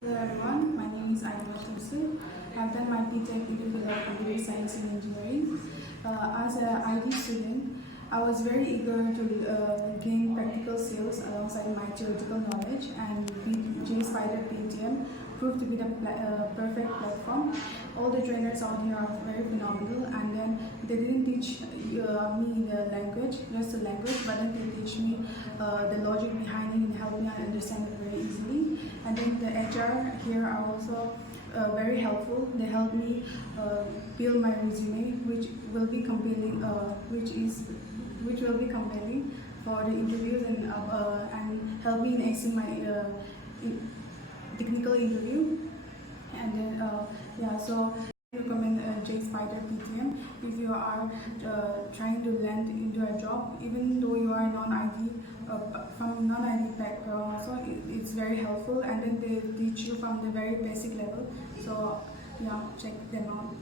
Hello everyone, my name is AYANGLA TEMSU. I've done my BTM in the field of computer science and engineering. As an IT student, I was very eager to gain practical skills alongside my theoretical knowledge, and JSpiders BTM proved to be the perfect platform. All the trainers out here are very phenomenal, and then they didn't teach me the language, just the language, but then they teach me the logic behind it and help me understand it very easily. And then the HR here are also very helpful. They help me build my resume, which will be compelling, which will be compelling for the interviews, and help me in acing my technical interview. And then so I recommend JSpiders BTM if you are trying to land into a job, even though you are non-IT from non-IT background. Also, it's very helpful, and then they teach you from the very basic level. So yeah, check them out.